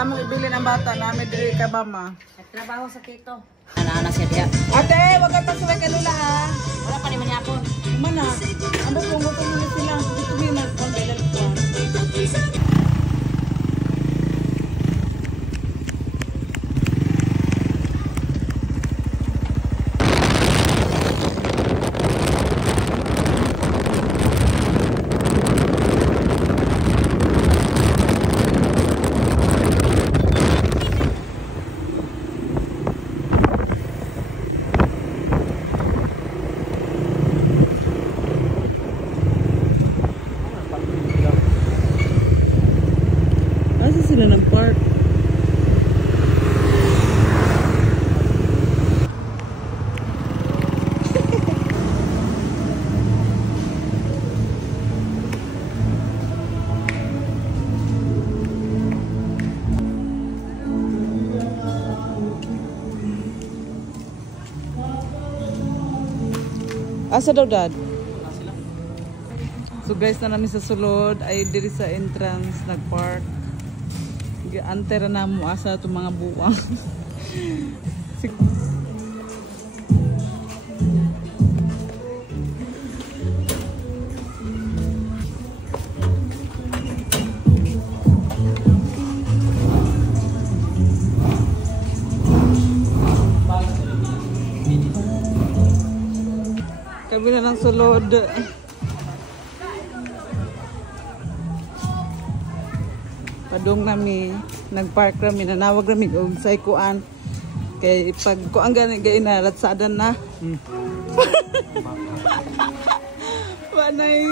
among ibili ng bata namin diri ka mama. Trabaho sa Kito. Ana siya diya. Ate, wag ka pasuway kanila ha. Wala pa ni manyapon. Mana? Ano kung gusto nila sila? Gusto nila mag-contact ko. Sila ng park. Asa daw dad? So guys, na namin sa sulod ay diri sa entrance nag-park. Antera na mo asa itong mga buwang. Kabila ng sulod. Padung nami nagpark rami nanawag rami og say kuan kay pag kuan gani na latsadan na. Wanay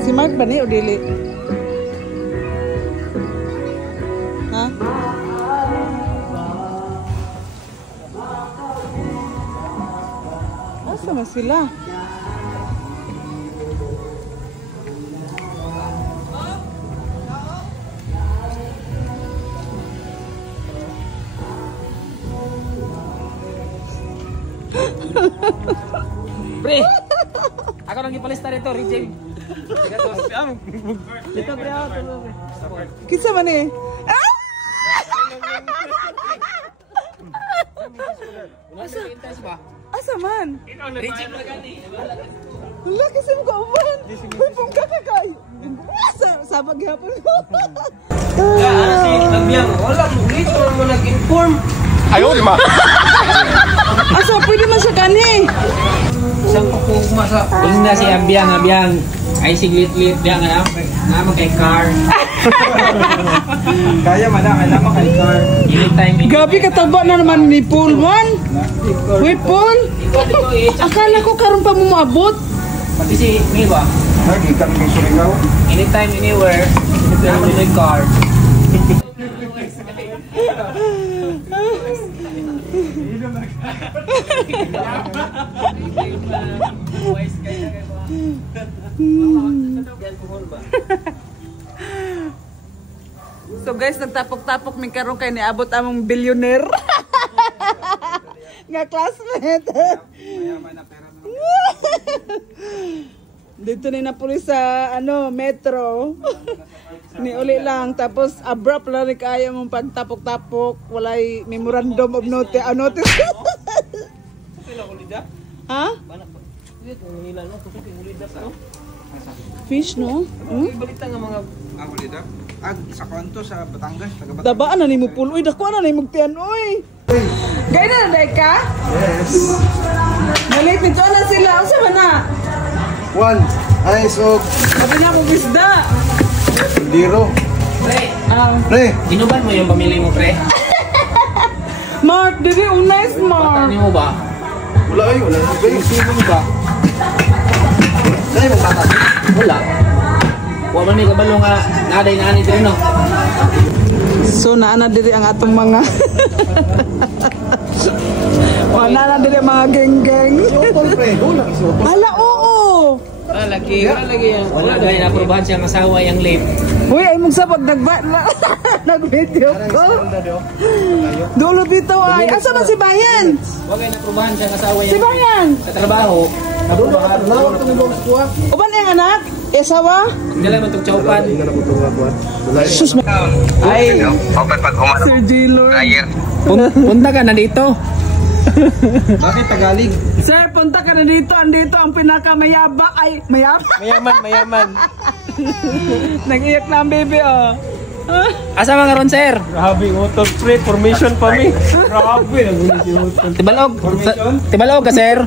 si Mark ba ni o dili? Sama sila. Pre, ako nang ipalista rito, reject. Dito pre ako. Kinsa man eh? Asa man? Reject na gani. Wala kasi mo kauban. Uy, pong kakakay. Sa paghapon ko. Ano si Tabyang? Wala mo dito mo nag-inform. Ayaw, di ma. Asa, pwede man sa kani. Isang pagkukuma sa... Kung na si Abyang. Ay siglit-lit diya nga naman kay car. Kaya kailangan kay car. Anytime. Gabi kataba na naman ni Paul man. Uy, Paul. Akala ko karon pa mo maabot. Pati si May ba? Lagi kami ng Surigao. Anytime, anywhere. Naman may car. So guys, nagtapok-tapok may karon kay niabot among billionaire. Nga classmate. Dito ni na pulis sa metro. Ni uli lang tapos abrupt lang ni kaya mong pagtapok-tapok, walay memorandum of notice. Ha? Fish no? Balita nga mga ahulida. Sa kanto sa Batangas, taga Batangas. Dabaan na ni mo pulo. Uy, dako na ni mo tiyan, uy. Gaya na na ka? Yes. Malit nito na sila. Asa ba na? One. Ice og Sabi na mo bisda. Diro. Pre, Pre. inuban mo yung pamili mo, pre? Mark, dili unay smart. Bata mo ba? Wala kayo, wala. Sino mo ba? Dahil mong bata. Wala. Wa man may kabalo nga naday na ani diri no. So naana diri ang atong mga wala na diri mga geng-geng. Pre, wala. Hala, oo. lagi. Wala lagi yan. Wala gaya na aprobahan siyang asawa yung lip. Uy, ay mong sabag nag-video ko. Dulo dito ay. Asa man si Bayan? Wala gaya na aprobahan siyang asawa yung Si Bayan. sa trabaho. Uban yung anak? Asawa? Hindi lang matong chowpan. Sus, Ay, Sir J-Lord. punta ka na dito. Bakit Tagalog? Sir, punta ka na dito. Andito ang pinakamayabak. Ay, mayabak? Mayaman. Nag-iyak na ang baby, oh. Asa mga ron, sir? Grabe, auto spray formation pa mi. Grabe, Tibalog ka, sir?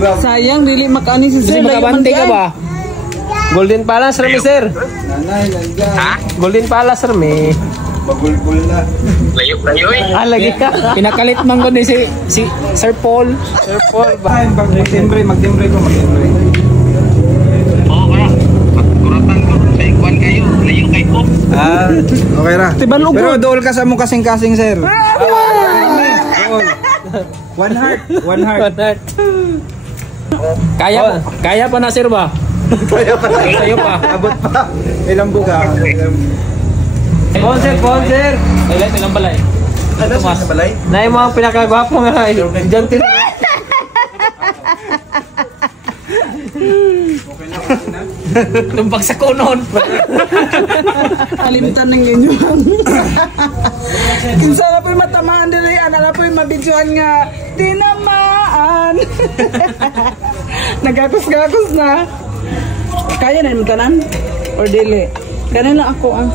Sayang, dili makaani si Kasi Sir. makabante ka ba? Golden Palace rami sir. Golden Palace rami. Magulgul na. Ah, lagi ka. Pinakalit man ko ni si Sir Paul. Sir Paul ba? Ay, magtimbre ko. Ah, okay ra. Tibalog Pero ko. dool ka sa mong kasing-kasing, sir. Dool. One heart. Kaya pa na, sir ba? Kaya pa na. Sa'yo pa. Abot pa. Ilang buka. Sponsor. Ay, ilang balay. Ano sa balay? Nay mo ang pinakagwapo nga. Diyan tin. Tumbag sa kunon. Kalimtan ng inyo. Kinsa na po'y matamaan dili, ana na po'y mabidyohan nga tinamaan. Nagagos-gagos na. Kaya na yung tanan? Or dili? Kanan lang ako ah.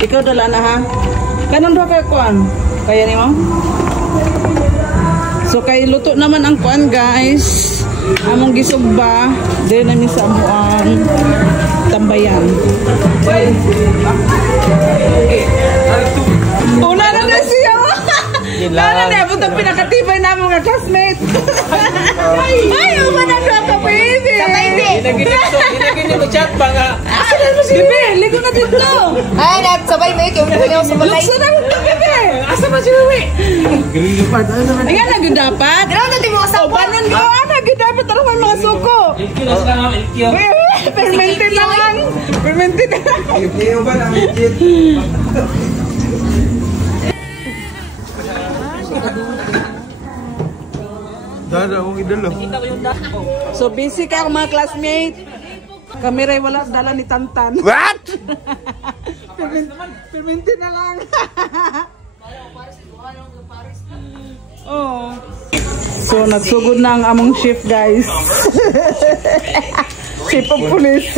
Ikaw dala na ha? Kanan doon kayo kuan? Kaya ni mo? So kay luto naman ang kuan guys. Among gisugba, dili namin sa amuang tambayan. Una na na siya! Lala na, butang pinakatibay na mga classmates. Ay, umana na pa, baby! Sa baby! Ginagin mo chat pa nga. Asa na mo si Bebe? Ligo na dito! Ay, nagsabay mo ikaw na sa balay. Lukso na mo na, Bebe! Asa ba si Bebe? Ay, nga naging dapat. Dalaw na din mo O, banon ko, naging dapat talaga may mga suko. Ikilos lang ako, ikyo. Permentin na lang. Permentin na lang. Yung ba na legit? Dada akong idolo. So busy ka mga classmate. Kami rin wala dala ni Tantan. What? Permentin na lang. Oh. So nagsugod na ang among shift guys. Chief of Police.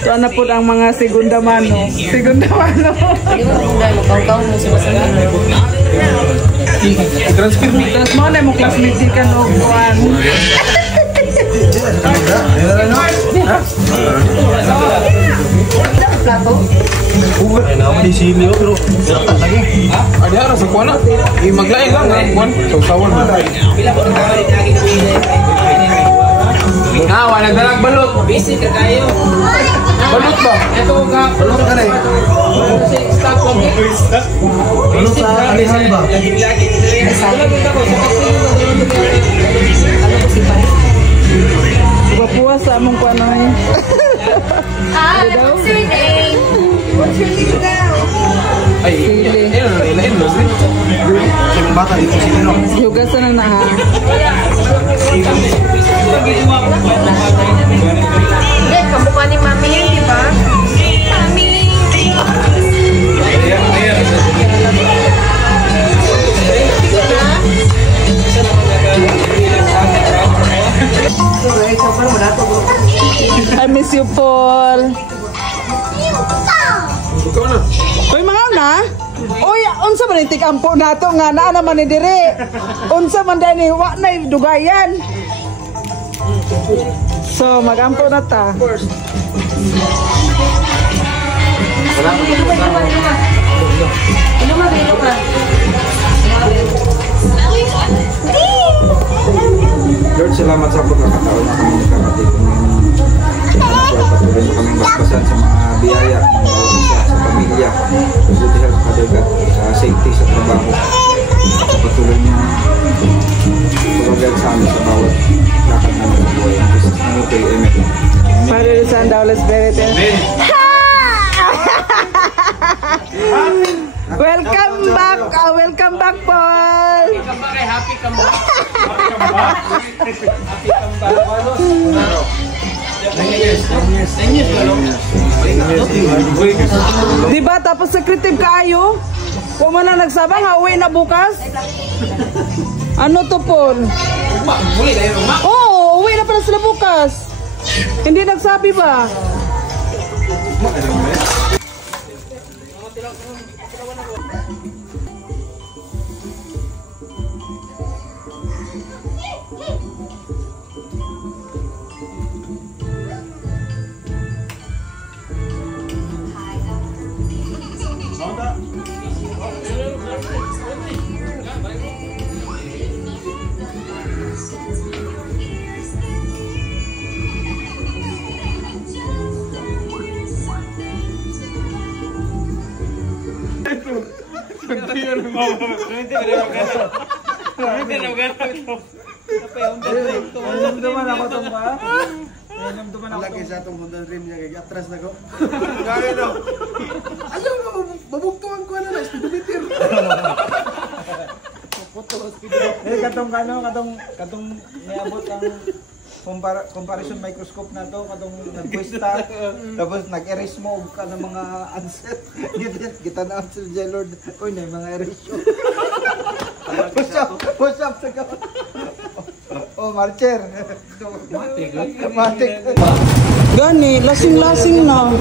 So ano po ang mga segunda mano. Segunda mano. Hindi mo dahil magkaw-kaw mo sa basahan. Tapos mo na yung classmate di ka no kuhan. Plato. Ay na di sili pero lagi. Ada harus sa kuana. Maglain lang ang kuan. Sawan mo. Wala dalag balot. Busy ka kayo. Balot ba? Ito ka. Balot ka rin. Stop ko. Balot sa alihan ba? Lagi-lagi. Ipapuwas sa among kuhan na ngayon. What's your name? What's your name now? Ay, ilain mo. Bata dito si Nino. Hugasan na na ha. Hindi, kamukha ni Mami yan, di ba? Mami! I miss you, Paul. Ikaw na. Uy, mga na. Uy, unsa man itik ampo nato nga naa naman ni dire. Unsa man dani wa na dugayan. So, magampo na ta. Lord, salamat sa pagkakataon na kami nakakatikom ngayon. Patuloy mo kami basbasan sa mga biyaya ng bawat isa sa pamilya. Good health, Father God, safety sa trabaho. Patuloy niyo mag-guide sa amin sa bawat lakad namin sa buhay. Ang Jesus Ninote, Amen. Father, the Son, the Holy Spirit. Welcome back! Welcome back, Paul! Happy comeback. Diba? Tapos secretive kaayo? Kung man na nagsabang, uwi na bukas? Ano to, Paul? Oo, uwi na pala sila bukas. Hindi nagsabi ba? Nandun ako itong ba? Lagi sa itong Honda Dream niya, kaya atras na ko. Gaya no. Ayaw mo, mabugtuan ko na lang, speedometer. Katong niabot ang comparison microscope na to, katong nag-questa, tapos nag-erase mo ka ng mga answer. Kita na ang Sir Lord. Uy, na mga erase yun. Push up sa ka. Oh, marcher. Matik. Gani, lasing-lasing na.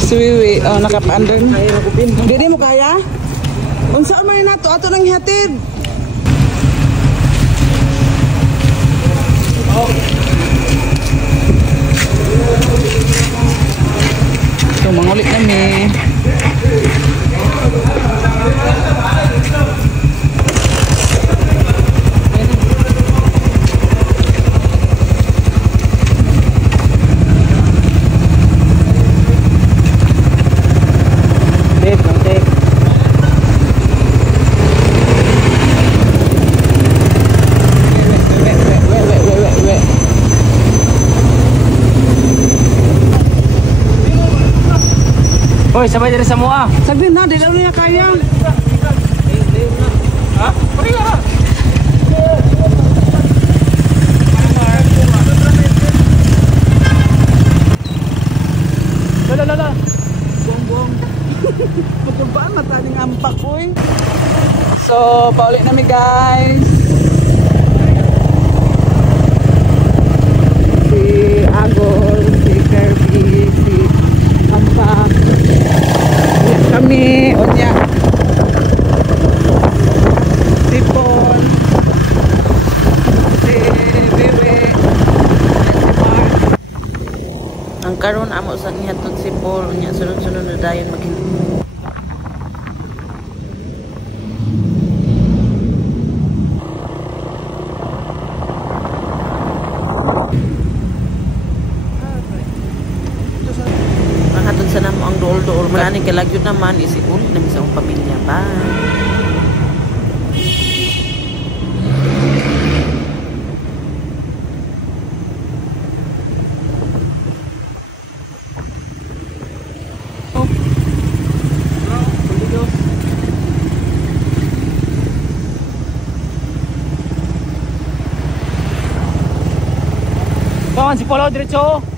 Suwiwi, oh, nakapaandar. Dili mo kaya? Unsa man nato ato nang hatid? So, mangulit kami. Hoy, sabay diri sa mua. Sabi na, di daw niya kaya. Ha? Pari ka. Lala. Bongbong. Matubaan mata ning ampak ko eh. So, paulit nami guys. Si Agol, si Kirby, si Ampak. Kami, unya. Si Paul. Si Bebe. Si Mark. Ang karon amo sa nihatod si Paul unya sunod-sunod na dayon maghinto. Mahatod sa namo ang dool-dool manani kalagyod naman isipon nang sa akong pamilya. Bye. Kawan si Polo diretso.